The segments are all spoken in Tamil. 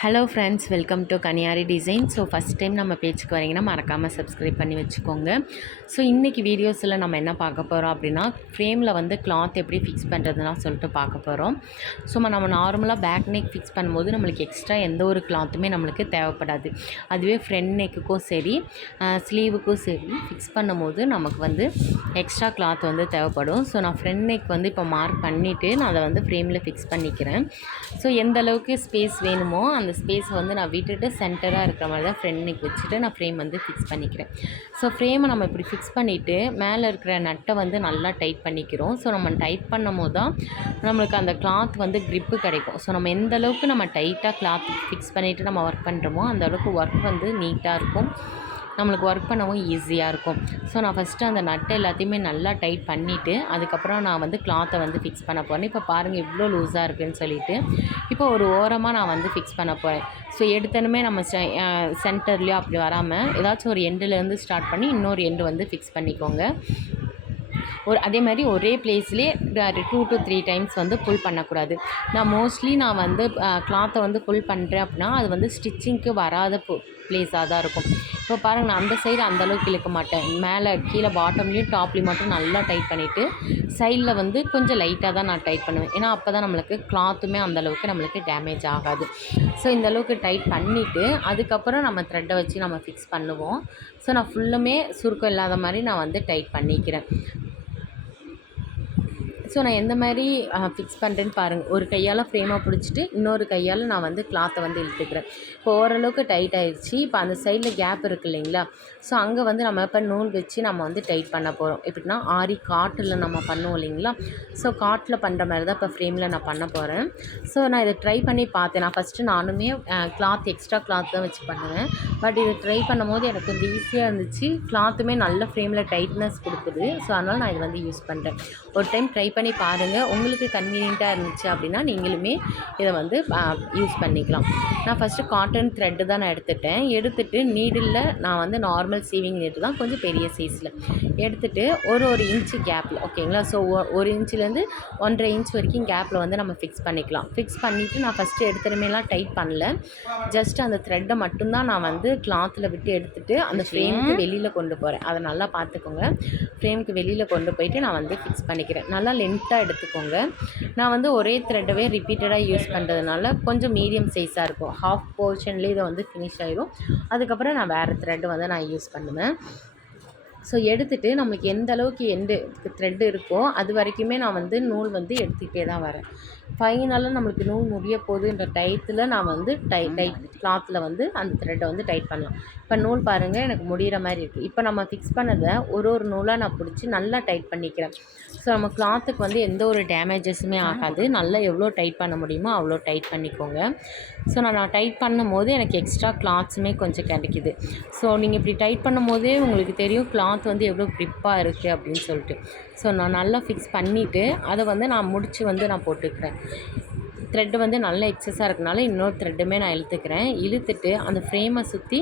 Hello friends welcome to Kaniyari design so first time நம்ம பேச்சுக்கு வரீங்கன்னா மறக்காமல் சப்ஸ்கிரைப் பண்ணி வச்சுக்கோங்க. ஸோ இன்றைக்கி வீடியோஸில் நம்ம என்ன பார்க்க போகிறோம் அப்படின்னா ஃப்ரேமில் வந்து கிளாத் எப்படி ஃபிக்ஸ் பண்ணுறதுனா சொல்லிட்டு பார்க்க போகிறோம் ஸோ நம்ம நார்மலாக பேக் நெக் ஃபிக்ஸ் பண்ணும்போது நம்மளுக்கு எக்ஸ்ட்ரா எந்த ஒரு கிளாத்துமே நம்மளுக்கு தேவைப்படாது. அதுவே ஃப்ரண்ட் நெக்குக்கும் சரி ஸ்லீவுக்கும் சரி ஃபிக்ஸ் பண்ணும்போது நமக்கு வந்து எக்ஸ்ட்ரா கிளாத் வந்து தேவைப்படும். ஸோ நான் ஃப்ரண்ட் நெக் வந்து இப்போ மார்க் பண்ணிவிட்டு நான் அதை வந்து ஃப்ரேமில் ஃபிக்ஸ் பண்ணிக்கிறேன். ஸோ எந்த அளவுக்கு ஸ்பேஸ் வேணுமோ அந்த அந்த ஸ்பேஸை வந்து நான் விட்டுட்டு சென்டராக இருக்கிற மாதிரி தான் ஃப்ரெண்ட் நெக் வச்சுட்டு நான் ஃப்ரேம் வந்து ஃபிக்ஸ் பண்ணிக்கிறேன். ஸோ ஃப்ரேமை நம்ம இப்படி ஃபிக்ஸ் பண்ணிவிட்டு மேலே இருக்கிற நட்டை வந்து நல்லா டைட் பண்ணிக்கிறோம். ஸோ நம்ம டைட் பண்ணும் போது தான் நம்மளுக்கு அந்த கிளாத் வந்து க்ரிப்பு கிடைக்கும். ஸோ நம்ம எந்த அளவுக்கு நம்ம டைட்டாக கிளாத் ஃபிக்ஸ் பண்ணிவிட்டு நம்ம ஒர்க் பண்ணுறோமோ அந்த அளவுக்கு ஒர்க் வந்து நீட்டாக இருக்கும். நம்மளுக்கு ஒர்க் பண்ணவும் ஈஸியாக இருக்கும். ஸோ நான் ஃபஸ்ட்டு அந்த நட்டு எல்லாத்தையுமே நல்லா டைட் பண்ணிவிட்டு அதுக்கப்புறம் நான் வந்து கிளாத்தை வந்து ஃபிக்ஸ் பண்ண போகிறேன் இப்போ பாருங்கள் இவ்வளோ லூஸாக இருக்குதுன்னு சொல்லிட்டு இப்போ ஒரு ஓரமாக நான் வந்து ஃபிக்ஸ் பண்ண போகிறேன் ஸோ எடுத்தனுமே நம்ம சென்டர்லேயோ அப்படி வராமல் ஏதாச்சும் ஒரு எண்டுலேருந்து ஸ்டார்ட் பண்ணி இன்னொரு எண்டு வந்து ஃபிக்ஸ் பண்ணிக்கோங்க. ஒரு அதே மாதிரி ஒரே பிளேஸ்லேயே டூ டு த்ரீ டைம்ஸ் வந்து புல் பண்ணக்கூடாது. நான் மோஸ்ட்லி நான் வந்து கிளாத்தை வந்து புல் பண்ணுறேன் அப்படின்னா அது வந்து ஸ்டிச்சிங்க்கு வராத ப்ளேஸாக தான் இருக்கும். இப்போ பாருங்கள் நான் அந்த சைடு அந்தளவுக்கு இழுக்க மாட்டேன். மேலே கீழே பாட்டம்லேயும் டாப்லேயும் மட்டும் நல்லா டைட் பண்ணிவிட்டு சைடில் வந்து கொஞ்சம் லைட்டாக தான் நான் டைட் பண்ணுவேன். ஏன்னா அப்போ தான் நம்மளுக்கு கிளாத்துமே அந்தளவுக்கு நம்மளுக்கு டேமேஜ் ஆகாது. ஸோ இந்தளவுக்கு டைட் பண்ணிவிட்டு அதுக்கப்புறம் நம்ம த்ரெட்டை வச்சு நம்ம ஃபிக்ஸ் பண்ணுவோம். ஸோ நான் ஃபுல்லுமே சுருக்கம் இல்லாத மாதிரி நான் வந்து டைட் பண்ணிக்கிறேன். ஸோ நான் எந்த மாதிரி ஃபிக்ஸ் பண்ணுறேன்னு பாருங்கள் ஒரு கையால் ஃப்ரேமாக பிடிச்சிட்டு இன்னொரு கையால் நான் வந்து கிளாத்தை வந்து இழுத்துக்கிறேன். இப்போ ஓரளவுக்கு டைட் ஆயிடுச்சு இப்போ அந்த சைடில் கேப் இருக்குது இல்லைங்களா? ஸோ அங்கே வந்து நம்ம இப்போ நூல் வச்சு நம்ம வந்து டைட் பண்ண போகிறோம் எப்படின்னா ஆரி காட்டில் நம்ம பண்ணுவோம் இல்லைங்களா? ஸோ காட்டில் பண்ணுற மாதிரி தான் இப்போ ஃப்ரேமில் நான் பண்ண போகிறேன் ஸோ நான் இதை ட்ரை பண்ணி பார்த்தேன். நான் ஃபஸ்ட்டு நானுமே கிளாத் எக்ஸ்ட்ரா கிளாத் தான் வச்சு பண்ணுவேன். பட் இது ட்ரை பண்ணும்போது எனக்கு கொஞ்சம் ஈஸியாக இருந்துச்சு. கிளாத்துமே நல்ல ஃப்ரேமில் டைட்னஸ் கொடுக்குது. ஸோ அதனால் நான் இது வந்து யூஸ் பண்ணுறேன் ஒரு டைம் ட்ரை பண்ணி பாருங்கள் உங்களுக்கு கன்வீனியண்ட்டாக இருந்துச்சு அப்படின்னா நீங்களுமே இதை வந்து யூஸ் பண்ணிக்கலாம். நான் ஃபஸ்ட்டு காட்டன் த்ரெட்டு தான் நான் எடுத்துட்டேன். எடுத்துகிட்டு நீடில் நான் வந்து நார்மல் சீவிங் நீட்டு தான் கொஞ்சம் பெரிய சைஸில் எடுத்துகிட்டு ஒரு ஒரு இன்ச்சு கேப்பில் ஓகேங்களா ஸோ ஒரு இன்ச்சுலேருந்து ஒன்றரை இன்ச் வரைக்கும் கேப்பில் வந்து நம்ம ஃபிக்ஸ் பண்ணிக்கலாம். ஃபிக்ஸ் பண்ணிவிட்டு நான் ஃபஸ்ட்டு எடுத்துறமேலாம் டைட் பண்ணல. ஜஸ்ட் அந்த த்ரெட்டை மட்டும்தான் நான் வந்து கிளாத்தில் விட்டு எடுத்துகிட்டு அந்த ஃப்ரேமுக்கு வெளியில் கொண்டு போகிறேன் அதை நல்லா பார்த்துக்கோங்க. ஃப்ரேமுக்கு வெளியில் கொண்டு போயிட்டு நான் வந்து ஃபிக்ஸ் பண்ணிக்கிறேன். நல்லா லென்த்தாக எடுத்துக்கோங்க. நான் வந்து ஒரே த்ரெட்டவே ரிப்பீட்டடாக யூஸ் பண்ணுறதுனால கொஞ்சம் மீடியம் சைஸாக இருக்கும். ஹாஃப் போர்ஷன்லேயே இதை வந்து ஃபினிஷ் ஆயிரும். அதுக்கப்புறம் நான் வேறு த்ரெட் வந்து நான் யூஸ் பண்ணுவேன். ஸோ எடுத்துகிட்டு நம்மளுக்கு எந்த அளவுக்கு எண்டு த்ரெட் இருக்கோ அது வரைக்குமே நான் வந்து நூல் வந்து எடுத்துக்கிட்டே தான் வரேன். ஃபைனலாக நம்மளுக்கு நூல் முடிய போகுதுன்ற டயத்தில் நான் வந்து டை டைட் கிளாத்தில் வந்து அந்த த்ரெட்டை வந்து டைட் பண்ணலாம். இப்போ நூல் பாருங்கள் எனக்கு முடிகிற மாதிரி இருக்குது இப்போ நம்ம ஃபிக்ஸ் பண்ணதை ஒரு ஒரு நூலாக நான் பிடிச்சி நல்லா டைட் பண்ணிக்கிறேன். ஸோ நம்ம கிளாத்துக்கு வந்து எந்த ஒரு டேமேஜஸுமே ஆகாது. நல்லா எவ்வளோ டைட் பண்ண முடியுமோ அவ்வளோ டைட் பண்ணிக்கோங்க. ஸோ நான் நான் டைட் பண்ணும் போது எனக்கு எக்ஸ்ட்ரா கிளாத்ஸுமே கொஞ்சம் கிடைக்கிது. ஸோ நீங்கள் இப்படி டைட் பண்ணும் போதே உங்களுக்கு தெரியும் கிளாத் வந்து எவ்வளோ க்ரிப்பாக இருக்குது அப்படின்னு சொல்லிட்டு. ஸோ நான் நல்லா ஃபிக்ஸ் பண்ணிவிட்டு அதை வந்து நான் முடித்து வந்து நான் போட்டுக்கிறேன். த்ரெட்டு வந்து நல்ல எக்ஸஸாக இருக்கனால இன்னொரு த்ரெட்டுமே நான் இழுத்துக்கிறேன். இழுத்துட்டு அந்த ஃப்ரேமை சுற்றி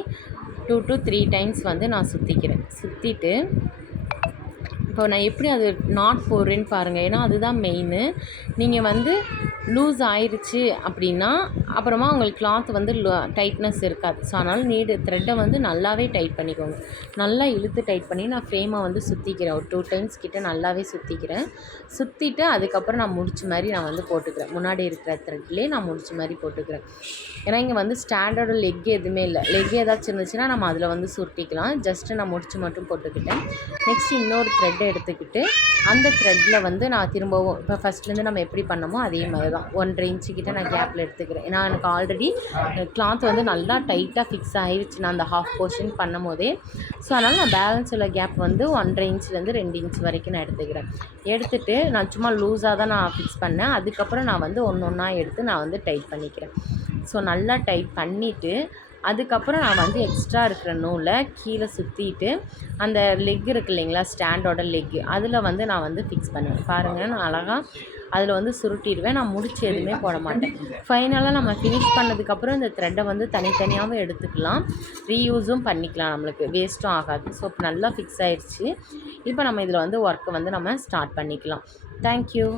டூ டு த்ரீ டைம்ஸ் வந்து நான் சுற்றிக்கிறேன் சுற்றிட்டு இப்போ நான் எப்படி அது நாட் போடுறேன்னு பாருங்கள் ஏன்னா அதுதான் மெயின்னு நீங்கள் வந்து லூஸ் ஆயிடுச்சு அப்படின்னா அப்புறமா உங்களுக்கு கிளாத் வந்து டைட்னஸ் இருக்காது. ஸோ அதனால் நீடு த்ரெட்டை வந்து நல்லாவே டைட் பண்ணிக்கோங்க. நல்லா இழுத்து டைட் பண்ணி நான் ஃப்ரேமை வந்து சுற்றிக்கிறேன் ஒரு டூ டைம்ஸ் கிட்டே நல்லாவே சுற்றிக்கிறேன் சுற்றிட்டு அதுக்கப்புறம் நான் முடிச்ச மாதிரி நான் வந்து போட்டுக்கிறேன். முன்னாடி இருக்கிற த்ரெட்லேயே நான் முடிச்ச மாதிரி போட்டுக்கிறேன். ஏன்னா இங்கே வந்து ஸ்டாண்டர்டு லெக் எதுவுமே இல்லை. லெக் ஏதாச்சும் இருந்துச்சுன்னா நம்ம அதில் வந்து சுருட்டிக்கலாம். ஜஸ்ட்டு நான் முடிச்சு மட்டும் போட்டுக்கிட்டேன். நெக்ஸ்ட் இன்னொரு த்ரெட்டை எடுத்துக்கிட்டு அந்த த்ரெட்டில் வந்து நான் திரும்பவும் இப்போ ஃபஸ்ட்லேருந்து நம்ம எப்படி பண்ணமோ அதே மாதிரி தான் ஒன்றரை இன்ச்சு கிட்ட நான் கேப்பில் எடுத்துக்கிறேன். ஏன்னா எனக்கு ஆல்ரெடி கிளாத் வந்து நல்லா டைட்டாக ஃபிக்ஸ் ஆகிடுச்சு நான் அந்த ஹாஃப் போர்ஷன் பண்ணும் போதே ஸோ அதனால் நான் பேலன்ஸ் உள்ள கேப் வந்து ஒன்றரை இன்ச்லேருந்து ரெண்டு இன்ச் வரைக்கும் நான் எடுத்துக்கிறேன். எடுத்துகிட்டு நான் சும்மா லூஸாக தான் நான் ஃபிக்ஸ் பண்ணேன். அதுக்கப்புறம் நான் வந்து ஒன்று ஒன்றா எடுத்து நான் வந்து டைட் பண்ணிக்கிறேன். ஸோ நல்லா டைட் பண்ணிவிட்டு அதுக்கப்புறம் நான் வந்து எக்ஸ்ட்ரா இருக்கிற நூலை கீழே சுற்றிட்டு அந்த லெக் இருக்கு இல்லைங்களா ஸ்டாண்டோட லெக்கு அதில் வந்து நான் வந்து ஃபிக்ஸ் பண்ணுவேன். பாருங்கள் நான் அழகாக அதில் வந்து சுருட்டிடுவேன். நான் முடிச்சு எதுவுமே போட மாட்டேன். ஃபைனலாக நம்ம ஃபினிஷ் பண்ணதுக்கப்புறம் இந்த த்ரெட்டை வந்து தனித்தனியாகவும் எடுத்துக்கலாம். ரீயூஸும் பண்ணிக்கலாம் நம்மளுக்கு. வேஸ்ட்டும் ஆகாது. ஸோ நல்லா ஃபிக்ஸ் ஆயிடுச்சு. இப்போ நம்ம இதில் வந்து ஒர்க்கை வந்து நம்ம ஸ்டார்ட் பண்ணிக்கலாம். தேங்க்யூ